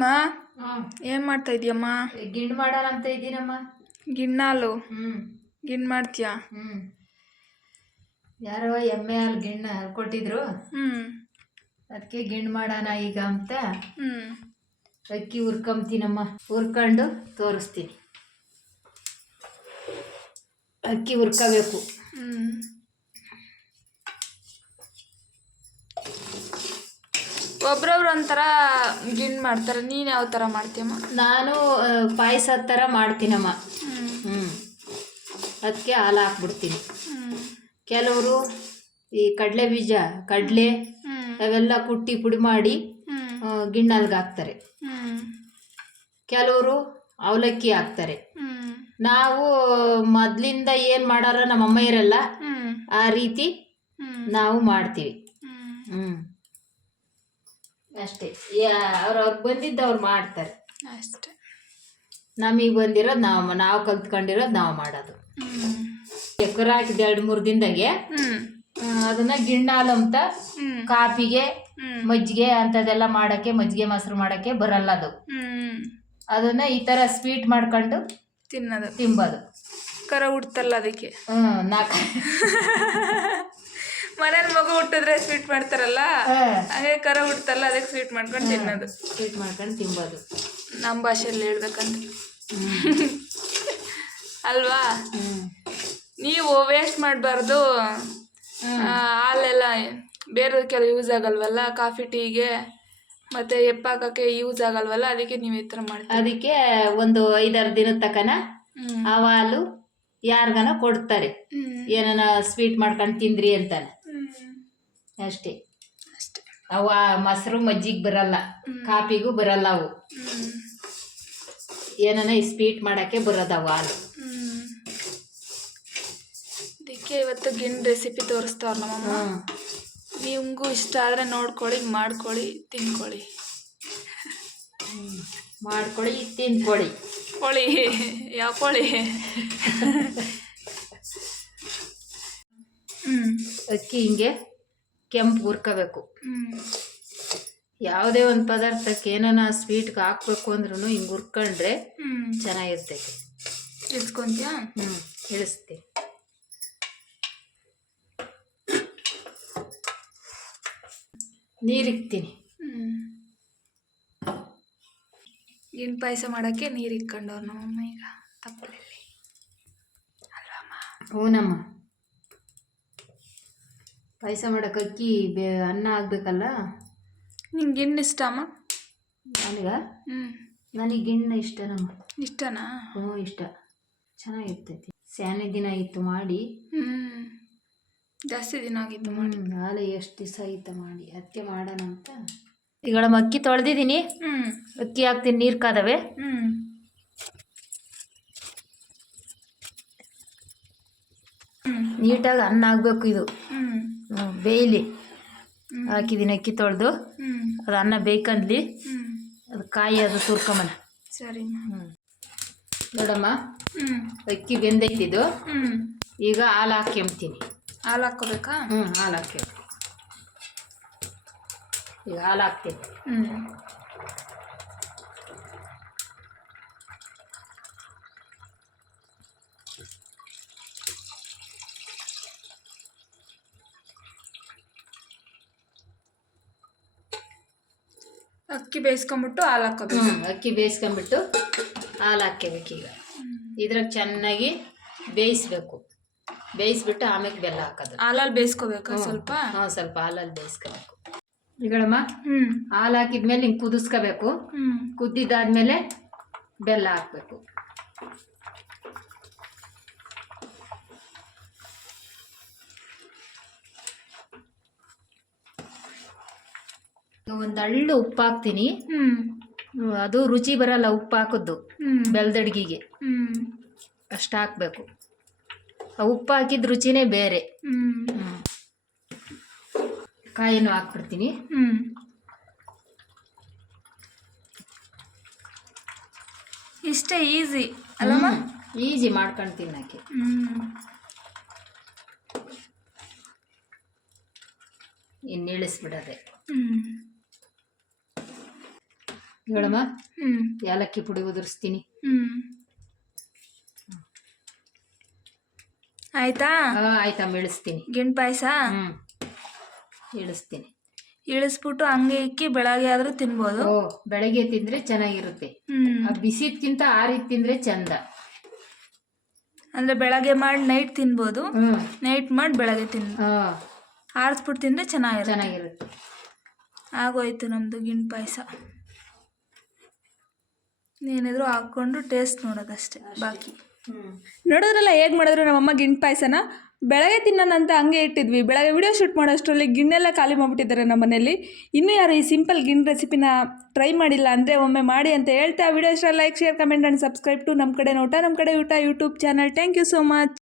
ಮಾ ಹಾಂ ಏನು ಮಾಡ್ತಾ ಇದೀಯಮ್ಮ? ಗಿಂಡ್ ಮಾಡೋಣ ಅಂತ ಇದ್ದೀನಮ್ಮ. ಗಿಣ್ಣಾಲು ಹ್ಞೂ ಗಿಣ್ಣು ಮಾಡ್ತೀಯಾ? ಹ್ಞೂ ಯಾರೋ ಎಮ್ಮೆ ಹಾಲು ಗಿಣ್ಣು ಕೊಟ್ಟಿದ್ರು, ಹ್ಞೂ ಅದಕ್ಕೆ ಗಿಂಡ್ ಮಾಡೋಣ ಈಗ ಅಂತ ಹ್ಞೂ ಅಕ್ಕಿ ಹುರ್ಕೊಂತೀನಮ್ಮ. ಹುರ್ಕೊಂಡು ತೋರಿಸ್ತೀನಿ. ಅಕ್ಕಿ ಹುರ್ಕೋಬೇಕು. ಹ್ಞೂ ಒಬ್ರೊಬ್ರು ಒಂಥರ ಗಿಣ್ಣು ಮಾಡ್ತಾರೆ, ನೀನು ಯಾವ ಥರ ಮಾಡ್ತೀಯಮ್ಮ? ನಾನು ಪಾಯಸ ಥರ ಮಾಡ್ತೀನಮ್ಮ. ಹ್ಞೂ ಹ್ಞೂ ಅದಕ್ಕೆ ಹಾಲು ಹಾಕ್ಬಿಡ್ತೀನಿ. ಹ್ಞೂ ಕೆಲವರು ಈ ಕಡಲೆ ಬೀಜ, ಕಡಲೆ ಹ್ಞೂ ಅವೆಲ್ಲ ಕುಟ್ಟಿ ಪುಡಿ ಮಾಡಿ ಹ್ಞೂ ಗಿಣ್ಣಲ್ಗೆ ಹಾಕ್ತಾರೆ. ಹ್ಞೂ ಕೆಲವರು ಅವಲಕ್ಕಿ ಹಾಕ್ತಾರೆ. ಹ್ಞೂ ನಾವು ಮೊದಲಿಂದ ಏನು ಮಾಡಾರ ನಮ್ಮ ಅಮ್ಮಯ್ಯರೆಲ್ಲ ಹ್ಞೂ ಆ ರೀತಿ ಹ್ಞೂ ನಾವು ಮಾಡ್ತೀವಿ. ಹ್ಞೂ ಅಷ್ಟೇ. ಅವ್ರವ್ರು ಬಂದಿದ್ದು ಅವ್ರು ಮಾಡ್ತಾರೆ. ಅಷ್ಟೇ. ನಮಗೆ ಬಂದಿರೋದು ನಾವು ಕಲ್ತ್ಕೊಂಡಿರೋದು ನಾವು ಮಾಡೋದು. ಹ್ಞೂ ಎಕರೆ ಹಾಕಿದ 2-3 ದಿನದಾಗೆ ಹ್ಞೂ ಅದನ್ನ ಗಿಣ್ಣಾಲು ಅಂತ ಹ್ಞೂ ಕಾಪಿಗೆ ಹ್ಞೂ ಮಜ್ಜಿಗೆ ಅಂಥದ್ದೆಲ್ಲ ಮಾಡೋಕ್ಕೆ, ಮಜ್ಜಿಗೆ ಮೊಸರು ಮಾಡೋಕ್ಕೆ ಬರಲ್ಲ ಅದು. ಹ್ಞೂ ಅದನ್ನ ಈ ಥರ ಸ್ವೀಟ್ ಮಾಡ್ಕೊಂಡು ತಿನ್ನೋದು, ತಿಂಬೋದು. ಕರ ಹುಡ್ತಲ್ಲ ಅದಕ್ಕೆ. ನಾಲ್ಕು ಮನೇಲಿ ಮಗು ಹುಟ್ಟಿದ್ರೆ ಸ್ವೀಟ್ ಮಾಡ್ತಾರಲ್ಲ, ಹಾಗೆ ಕರ ಹುಡ್ತಲ್ಲ ಅದಕ್ಕೆ ಸ್ವೀಟ್ ಮಾಡ್ಕೊಂಡು ತಿನ್ನೋದು, ಸ್ವೀಟ್ ಮಾಡ್ಕೊಂಡು ತಿಂಬೋದು. ನಮ್ಮ ಭಾಷೆಯಲ್ಲಿ ಹೇಳ್ಬೇಕಂತ ಅಲ್ವಾ? ನೀವು ವೇಸ್ಟ್ ಮಾಡಬಾರ್ದು. ಹಾಲೆಲ್ಲ ಬೇರೆದಕ್ಕೆಲ್ಲ ಯೂಸ್ ಆಗಲ್ವಲ್ಲ, ಕಾಫಿ ಟೀಗೆ ಮತ್ತು ಎಪ್ಪಾಕಕ್ಕೆ ಯೂಸ್ ಆಗಲ್ವಲ್ಲ, ಅದಕ್ಕೆ ನೀವು ಈ ಥರ ಮಾಡ್ತೀವಿ. ಅದಕ್ಕೆ ಒಂದು 5-6 ದಿನದ ತಕನ ಆ ಹಾಲು ಯಾರಿಗಾನ ಕೊಡ್ತಾರೆ, ಏನಾನ ಸ್ವೀಟ್ ಮಾಡ್ಕೊಂಡು ತಿಂದ್ರಿ ಅಂತಾನೆ. ಅಷ್ಟೇ ಅಷ್ಟೇ. ಅವ ಮೊಸರು ಮಜ್ಜಿಗೆ ಬರಲ್ಲ, ಕಾಪಿಗೂ ಬರಲ್ಲ ಅವು. ಏನಾನ ಈ ಸ್ವೀಟ್ ಮಾಡೋಕ್ಕೆ ಬರೋದವ ಹಾಲು. ಅದಕ್ಕೆ ಇವತ್ತು ಗಿಣ್ಣು ರೆಸಿಪಿ ತೋರಿಸ್ತಾವ್ರ ನಮ್ಮಮ್ಮ. ನಿಮಗೂ ಇಷ್ಟ ಆದರೆ ನೋಡ್ಕೊಳ್ಳಿ, ಮಾಡ್ಕೊಳ್ಳಿ, ತಿನ್ಕೊಳ್ಳಿ. ಮಾಡ್ಕೊಳ್ಳಿ, ತಿನ್ಕೊಳ್ಳಿ. ಕೋಳಿ ಯಾವ ಕೋಳಿ? ಅಕ್ಕಿ ಹಿಂಗೆ ಕೆಂಪು ಹುರ್ಕೋಬೇಕು. ಯಾವುದೇ ಒಂದು ಪದಾರ್ಥಕ್ಕೆ ಏನಾನ ಸ್ವೀಟ್ಗೆ ಹಾಕ್ಬೇಕು ಅಂದ್ರೂ ಹಿಂಗೆ ಹುರ್ಕೊಂಡ್ರೆ ಚೆನ್ನಾಗಿರ್ತೈತೆ. ಇಳಿಸ್ಕೊಂತೀಯಾ? ಇಳಿಸ್ತೀನಿ. ನೀರಿಕ್ತೀನಿ. ಗಿಣ್ಣು ಪಾಯಸ ಮಾಡೋಕ್ಕೆ ನೀರು ಇಕ್ಕೊಂಡವ್ರು ನಮ್ಮಮ್ಮ ಈಗ ತಪ್ಪಲಲ್ಲಿ, ಅಲ್ವಮ್ಮ? ಹೂನಮ್ಮ. ಪಾಯಸ ಮಾಡೋಕೆ ಅಕ್ಕಿ ಅನ್ನ ಆಗಬೇಕಲ್ಲ. ನಿಂಗೆ ಗಿಣ್ಣು ಇಷ್ಟಮ್ಮ? ನನಗೆ ಗಿಣ್ಣು ಇಷ್ಟನಮ್ಮ. ಇಷ್ಟನಾ? ಇಷ್ಟ. ಚೆನ್ನಾಗಿರ್ತೈತಿ. ಸ್ಯಾನೆ ದಿನ ಇತ್ತು ಮಾಡಿ. ಜಾಸ್ತಿ ದಿನ ಆಗಿತ್ತು ಮಾಡಿ. ನಾಳೆ ಎಷ್ಟು ದಿವಸ ಆಯಿತು ಮಾಡಿ, ಅದಕ್ಕೆ ಮಾಡೋಣ ಅಂತ. ಈಗ ನಮ್ಮ ಅಕ್ಕಿ ತೊಳೆದಿದ್ದೀನಿ. ಅಕ್ಕಿ ಹಾಕ್ತೀನಿ, ನೀರು ಕಾದವೆ. ನೀಟಾಗಿ ಅನ್ನ ಆಗಬೇಕು ಇದು. ಬೇಯಲಿ. ಹಾಕಿದ್ದೀನಿ ಅಕ್ಕಿ ತೊಳೆದು. ಅದು ಅನ್ನ ಬೇಯ್ಕಂಡ್ಲಿ. ಅದು ಕಾಯಿ ಅದು ತುರ್ಕೊಂಬನ. ಸರಿ. ನೋಡಮ್ಮ, ಅಕ್ಕಿ ಬೆಂದೈತಿದ್ದು. ಈಗ ಹಾಲು ಹಾಕ್ಕೊಂತೀನಿ. ಹಾಲು ಹಾಕ್ಕೋಬೇಕಾ? ಹಾಲು ಹಾಕಿ. ಈಗ ಹಾಲು ಹಾಕ್ತೀನಿ. ಅಕ್ಕಿ ಬೇಯಿಸ್ಕೊಂಬಿಟ್ಟು ಹಾಲು ಹಾಕೋಬೇಕು. ಅಕ್ಕಿ ಬೇಯಿಸ್ಕೊಂಬಿಟ್ಟು ಹಾಲು ಹಾಕ್ಕೋಬೇಕು. ಈಗ ಇದ್ರಾಗ ಚೆನ್ನಾಗಿ ಬೇಯಿಸ್ಬೇಕು. ಬೇಯಿಸ್ಬಿಟ್ಟು ಆಮೇಲೆ ಬೆಲ್ಲ ಹಾಕೋದು. ಹಾಲಲ್ಲಿ ಬೇಯಿಸ್ಕೋಬೇಕಾ ಸ್ವಲ್ಪ? ಸ್ವಲ್ಪ ಹಾಲಲ್ಲಿ ಬೇಯಿಸ್ಕೋಬೇಕು. ಈಗಳಮ್ಮ, ಹಾಲು ಹಾಕಿದ್ಮೇಲೆ ಹಿಂಗೆ ಕುದಿಸ್ಕೋಬೇಕು. ಕುದ್ದಿದ್ದಾದ್ಮೇಲೆ ಬೆಲ್ಲ ಹಾಕಬೇಕು. ಒಂದು ಹಳ್ಳು ಉಪ್ಪು ಹಾಕ್ತೀನಿ. ಅದು ರುಚಿ ಬರಲ್ಲ ಉಪ್ಪು ಹಾಕಿದ್ದು, ಬೆಲ್ದಡ್ಗಿಗೆ ಅಷ್ಟು ಹಾಕಬೇಕು. ಉಪ್ಪು ಹಾಕಿದ ರುಚಿನೇ ಬೇರೆ. ಕಾಯಿನೂ ಹಾಕ್ಬಿಡ್ತೀನಿ. ಇಷ್ಟೇ ಈಸಿ ಅಲ್ಲಮ್ಮ? ಈಸಿ ಮಾಡ್ಕೊಂಡು ತಿನ್ನಕ್ಕೆ. ಇನ್ನು ಇಳಿಸ್ಬಿಡೋದೆ. ಹೇಳಮ್ಮ. ಹ್ಞೂ ಏಲಕ್ಕಿ ಪುಡಿ ಉದುರಿಸ್ತೀನಿ. ಹ್ಞೂ ಆಯಿತಾ? ಆಯ್ತಮ್ಮ, ಇಳಿಸ್ತೀನಿ. ಗಿಣ್ ಪಾಯಸ ಇಳಿಸ್ತೀನಿ. ಇಳಿಸ್ಬಿಟ್ಟು ಹಂಗೆ ಇಕ್ಕಿ ಬೆಳಗ್ಗೆ ಆದರೂ ತಿನ್ಬೋದು. ಬೆಳಗ್ಗೆ ತಿಂದರೆ ಚೆನ್ನಾಗಿರುತ್ತೆ. ಬಿಸಿದ್ಕಿಂತ ಆರಿದ್ ತಿಂದರೆ ಚಂದ. ಅಂದರೆ ಬೆಳಗ್ಗೆ ಮಾಡಿ ನೈಟ್ ತಿನ್ಬೋದು, ನೈಟ್ ಮಾಡಿ ಬೆಳಗ್ಗೆ ಆರಿಸ್ಬಿಟ್ಟು ತಿಂದರೆ ಚೆನ್ನಾಗಿರುತ್ತೆ. ಆಗೋಯ್ತು ನಮ್ಮದು ಗಿಣ್ ಪಾಯಸ. ಏನಿದ್ರು ಹಾಕ್ಕೊಂಡು ಟೇಸ್ಟ್ ನೋಡೋದಷ್ಟೇ ಬಾಕಿ. ನೋಡೋದ್ರಲ್ಲ ಹೇಗೆ ಮಾಡಿದ್ರು ನಮ್ಮಮ್ಮ ಗಿಣ್ ಪಾಯಸನ. ಬೆಳಗ್ಗೆ ತಿನ್ನೋಣಂತ ಹಂಗೆ ಇಟ್ಟಿದ್ವಿ. ಬೆಳಗ್ಗೆ ವಿಡಿಯೋ ಶೂಟ್ ಮಾಡೋಷ್ಟರಲ್ಲಿ ಗಿಣ್ಣೆಲ್ಲ ಖಾಲಿ ಮಾಡಿಬಿಟ್ಟಿದ್ದಾರೆ ನಮ್ಮ ಮನೇಲಿ. ಇನ್ನೂ ಯಾರು ಈ ಸಿಂಪಲ್ ಗಿಣ್ ರೆಸಿಪಿನ ಟ್ರೈ ಮಾಡಿಲ್ಲ ಅಂದರೆ ಒಮ್ಮೆ ಮಾಡಿ ಅಂತ ಹೇಳ್ತಾ, ವಿಡಿಯೋ ಇಷ್ಟ like, share, comment and subscribe to ನಮ್ಮ ಕಡೆ ನೋಟ ನಮ್ಮ ಕಡೆ ಊಟ YouTube channel. Thank you so much.